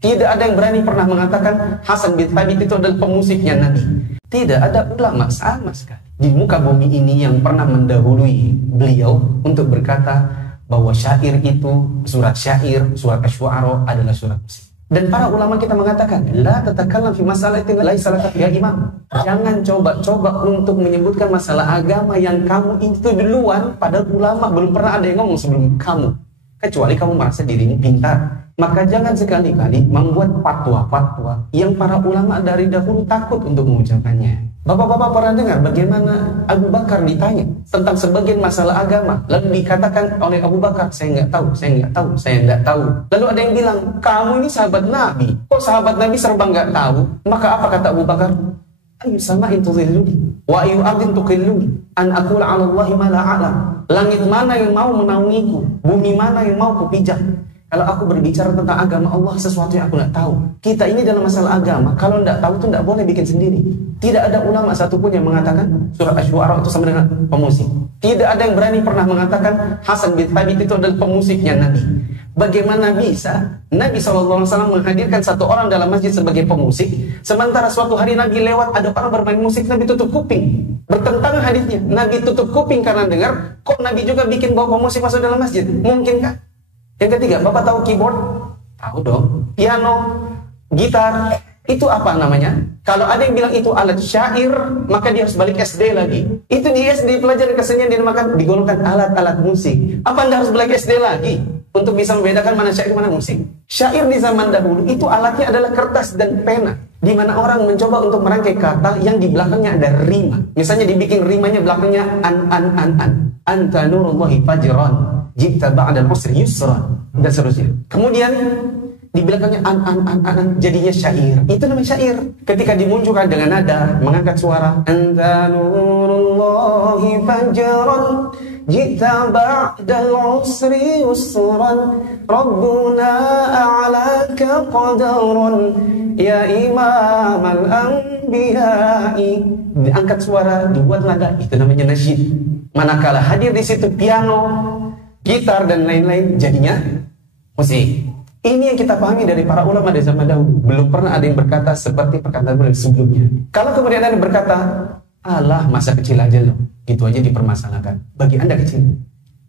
Tidak ada yang berani pernah mengatakan Hasan bin Thabit itu adalah pemusiknya Nabi. Tidak ada ulama sama sekali di muka bumi ini yang pernah mendahului beliau untuk berkata bahwa syair itu, surat syair, surat Asy-Syu'ara adalah surat musik. Dan para ulama kita mengatakan, la tatakallam fi masalatin laisa laka fiha imam. Jangan coba-coba untuk menyebutkan masalah agama yang kamu itu duluan, padahal ulama belum pernah ada yang ngomong sebelum kamu. Kecuali kamu merasa dirimu pintar. Maka jangan sekali-kali membuat fatwa-fatwa yang para ulama dari dahulu takut untuk mengucapkannya. Bapak-bapak pernah dengar bagaimana Abu Bakar ditanya tentang sebagian masalah agama, lalu dikatakan oleh Abu Bakar, saya nggak tahu. Lalu ada yang bilang, kamu ini sahabat Nabi, kok sahabat Nabi serba nggak tahu? Maka apa kata Abu Bakar? Ayu sama'in tudhilluni wa ayu ardin tuqilluni an aqula 'ala Allahi ma la a'lam. Langit mana yang mau menaungiku, bumi mana yang mau kupijak, kalau aku berbicara tentang agama Allah, sesuatu yang aku tidak tahu. Kita ini dalam masalah agama, kalau tidak tahu itu tidak boleh bikin sendiri. Tidak ada ulama satupun yang mengatakan surat Asy-Syu'ara itu sama dengan pemusik. Tidak ada yang berani pernah mengatakan Hasan bin Thabit itu adalah pemusiknya Nabi. Bagaimana bisa Nabi SAW menghadirkan satu orang dalam masjid sebagai pemusik, sementara suatu hari Nabi lewat, ada orang bermain musik, Nabi tutup kuping. Bertentangan hadisnya, Nabi tutup kuping karena dengar, kok Nabi juga bikin bawa pemusik masuk dalam masjid? Mungkinkah? Yang ketiga, Bapak tahu keyboard? Tahu dong. Piano, gitar, itu apa namanya? Kalau ada yang bilang itu alat syair, maka dia harus balik SD lagi. Itu di SD pelajaran kesenian dinamakan, digolongkan alat-alat musik. Apa Anda harus balik SD lagi untuk bisa membedakan mana syair mana musik? Syair di zaman dahulu itu alatnya adalah kertas dan pena, di mana orang mencoba untuk merangkai kata yang di belakangnya ada rima. Misalnya dibikin rimanya belakangnya an. Anta nurullahi fajran jibta ba'dal usri yusra, dan seterusnya. Kemudian di belakangnya an jadinya syair. Itu namanya syair. Ketika dimunculkan dengan nada, mengangkat suara, anta nurullahi fajran jibta ba'dal usri yusran, rabbuna a'laka qadaran ya imam al-anbiya'i. Diangkat suara, dibuat nada, itu namanya nasyid. Manakala hadir di situ piano, gitar dan lain-lain, jadinya musik. Ini yang kita pahami dari para ulama dari zaman dahulu. Belum pernah ada yang berkata seperti perkataan beliau sebelumnya. Kalau kemudian ada yang berkata, alah masa kecil aja loh, gitu aja dipermasalahkan. Bagi Anda kecil,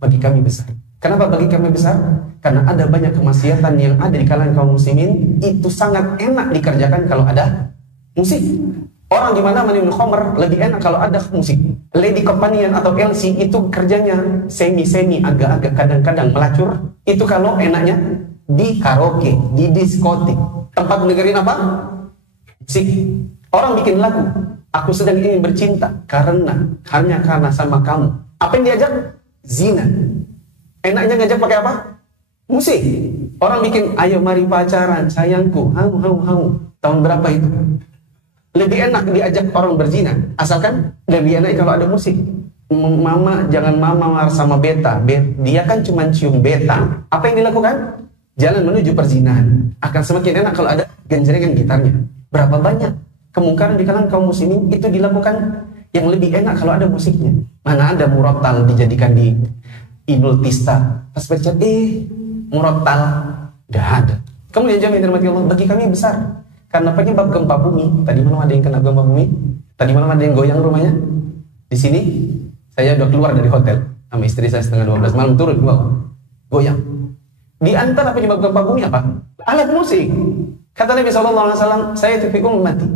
bagi kami besar. Kenapa bagi kami besar? Karena ada banyak kemaksiatan yang ada di kalangan kaum muslimin, itu sangat enak dikerjakan kalau ada musik. Orang di mana minum khamr lebih enak kalau ada musik. Lady Companion atau LC itu kerjanya semi agak-agak kadang-kadang melacur. Itu kalau enaknya di karaoke, di diskotik, tempat dengerin apa? Musik. Orang bikin lagu, aku sedang ingin bercinta hanya karena sama kamu. Apa yang diajak? Zina. Enaknya ngajak pakai apa? Musik. Orang bikin ayo mari pacaran sayangku, hau. Tahun berapa itu? Lebih enak diajak orang berzina, asalkan lebih enak kalau ada musik. Mama jangan mama sama beta. Dia kan cuma cium beta. Apa yang dilakukan? Jalan menuju perzinahan. Akan semakin enak kalau ada genjrengan gitarnya. Berapa banyak kemungkaran di kalangan kaum muslimin itu dilakukan yang lebih enak kalau ada musiknya. Mana ada murattal dijadikan di Ibnul Tista. Pas baca murattal, gak ada. Kemudian jamaah yang dirahmati Allah, bagi kami besar. Karena penyebab gempa bumi, tadi malam ada yang kena gempa bumi, tadi malam ada yang goyang rumahnya. Di sini, saya udah keluar dari hotel sama istri saya setengah 12 malam, turun ke bawah, goyang. Di antara penyebab gempa bumi apa? Alat musik. Kata Nabi SAW, saya tufikum mati,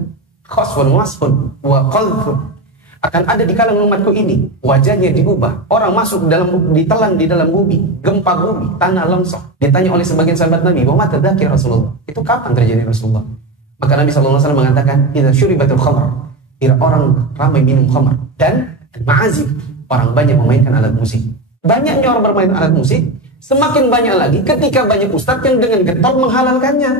khosfun wasfun wa qalfun. Akan ada di kalangan umatku ini, wajahnya diubah, orang masuk ditelan di dalam bumi, gempa bumi, tanah longsor. Ditanya oleh sebagian sahabat Nabi, wa mata dzakir Rasulullah, itu kapan terjadi Rasulullah? Maka Nabi SAW mengatakan, idza syuribatul khamr, bila orang ramai minum khamr, dan ma'azif, orang banyak memainkan alat musik. Banyaknya orang bermain alat musik, semakin banyak lagi ketika banyak ustadz yang dengan getol menghalalkannya.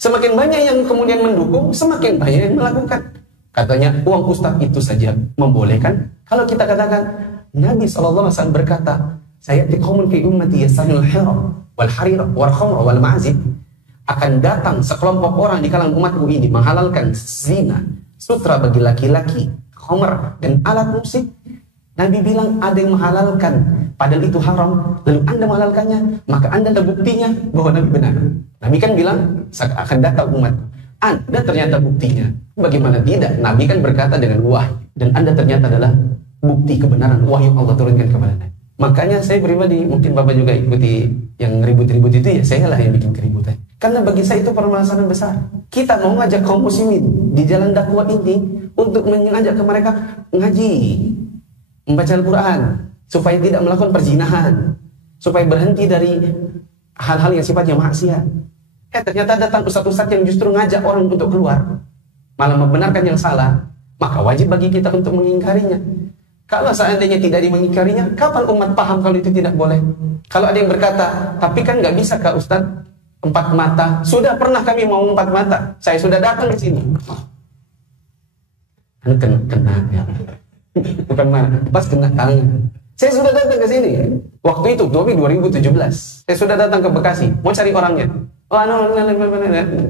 Semakin banyak yang kemudian mendukung, semakin banyak yang melakukan. Katanya uang ustadz itu saja membolehkan. Kalau kita katakan Nabi SAW berkata, saya tiqaumun fi ummati yasanul hira wal harira wal khamra wal ma'azif, akan datang sekelompok orang di kalangan umatku ini menghalalkan zina, sutra bagi laki-laki, khamr dan alat musik. Nabi bilang ada yang menghalalkan padahal itu haram, lalu Anda menghalalkannya, maka Anda ada buktinya bahwa Nabi benar. Nabi kan bilang, akan datang umat. Anda ternyata buktinya. Bagaimana tidak? Nabi kan berkata dengan wahyu. Dan Anda ternyata adalah bukti kebenaran wahyu Allah turunkan kepada Anda. Makanya saya pribadi, mungkin Bapak juga ikuti yang ribut-ribut itu, ya saya lah yang bikin keributan. Karena bagi saya itu permasalahan besar. Kita mau ngajak kaum muslimin di jalan dakwah ini untuk mengajak ke mereka ngaji, membaca Al-Quran, supaya tidak melakukan perzinahan, supaya berhenti dari hal-hal yang sifatnya maksiat. Ternyata datang ustaz-ustaz yang justru ngajak orang untuk keluar, malah membenarkan yang salah. Maka wajib bagi kita untuk mengingkarinya. Kalau seandainya tidak mengingkarinya, kapan umat paham kalau itu tidak boleh? Kalau ada yang berkata, tapi kan nggak bisa Kak Ustaz, 4 mata. Sudah pernah kami mau 4 mata. Saya sudah datang ke sini. Kena ya. Bukan marah, pas kena tangan. Saya sudah datang ke sini. Waktu itu, 2017. Saya sudah datang ke Bekasi, mau cari orangnya. Oh,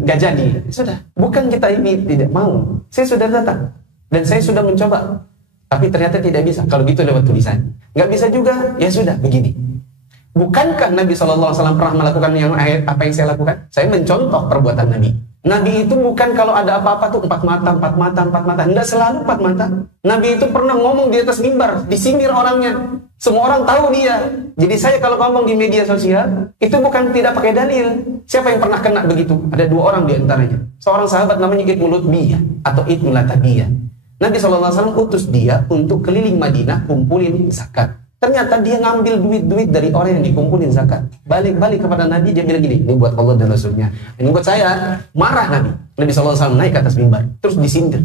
nggak jadi. Sudah. Bukan kita ini tidak mau. Saya sudah datang dan saya sudah mencoba. Tapi ternyata tidak bisa. Kalau gitu lewat tulisan. Nggak bisa juga, ya sudah, begini. Bukankah Nabi SAW pernah melakukan apa yang saya lakukan? Saya mencontoh perbuatan Nabi. Nabi itu bukan kalau ada apa-apa tuh 4 mata, 4 mata, 4 mata. Tidak selalu 4 mata. Nabi itu pernah ngomong di atas mimbar, disindir orangnya. Semua orang tahu dia. Jadi saya kalau ngomong di media sosial, itu bukan tidak pakai dalil. Siapa yang pernah kena begitu? Ada 2 orang di antaranya. Seorang sahabat namanya Ibnu Lutbiyah atau Ibnu Latabiyah. Nabi SAW utus dia untuk keliling Madinah kumpulin zakat. Ternyata dia ngambil duit-duit dari orang yang dikumpulin zakat. Balik-balik kepada Nabi, dia bilang gini, ini buat Allah dan Rasulnya, ini buat saya. Marah Nabi. Nabi SAW naik ke atas mimbar, terus disindir.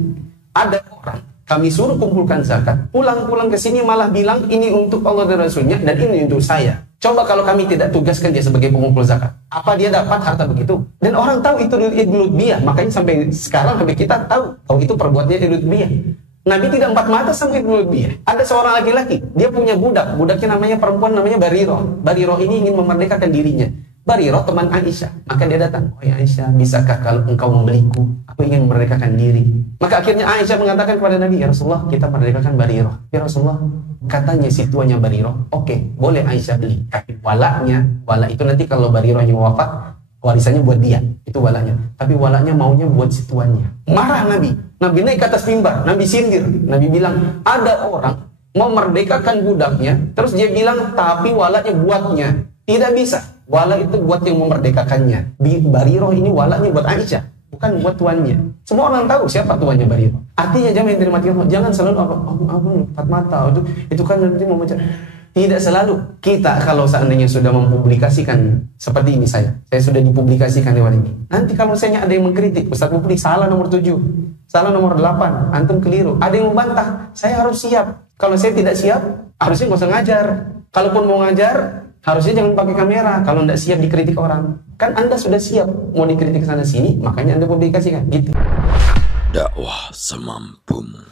Ada orang, kami suruh kumpulkan zakat, pulang-pulang ke sini malah bilang ini untuk Allah dan Rasulnya dan ini untuk saya. Coba kalau kami tidak tugaskan dia sebagai pengumpul zakat, apa dia dapat harta begitu? Dan orang tahu itu Ibnu Lutbiyah, makanya sampai sekarang sampai kita tahu bahwa itu perbuatannya Ibnu Lutbiyah. Nabi tidak 4 mata sama Ibnu Lutbiyah. Ada seorang laki-laki, dia punya budak, budaknya namanya perempuan namanya Bariroh. Bariroh ini ingin memerdekakan dirinya. Bariroh teman Aisyah, maka dia datang, oh ya Aisyah, bisakah kalau engkau membeliku? Aku ingin memerdekakan diri. Maka akhirnya Aisyah mengatakan kepada Nabi, ya Rasulullah, kita merdekakan Bariroh. Ya Rasulullah, katanya si tuanya Bariroh, oke, boleh Aisyah beli. Tapi walaknya, walak itu nanti kalau Barirohnya wafat, warisannya buat dia, itu walaknya. Tapi walaknya maunya buat si tuannya. Marah Nabi. Nabi naik ke atas mimbar, Nabi sindir. Nabi bilang, ada orang mau merdekakan budaknya, terus dia bilang, tapi walaknya buatnya. Tidak bisa. Walak itu buat yang memerdekakannya. Bariroh ini walaknya buat Aisyah, bukan buat tuannya. Semua orang tahu siapa tuannya Bariroh. Artinya jangan yang terima jangan selalu 4 mata. Itu kan nanti membaca. Tidak selalu. Kita kalau seandainya sudah mempublikasikan seperti ini saya sudah dipublikasikan lewat ini. Nanti kalau misalnya ada yang mengkritik, Ustaz Mufli salah nomor 7, salah nomor 8, antum keliru. Ada yang membantah, saya harus siap. Kalau saya tidak siap, harusnya nggak usah ngajar. Kalaupun mau ngajar, harusnya jangan pakai kamera. Kalau tidak siap dikritik orang, kan Anda sudah siap mau dikritik sana sini, makanya Anda publikasikan gitu. Dakwah semampumu.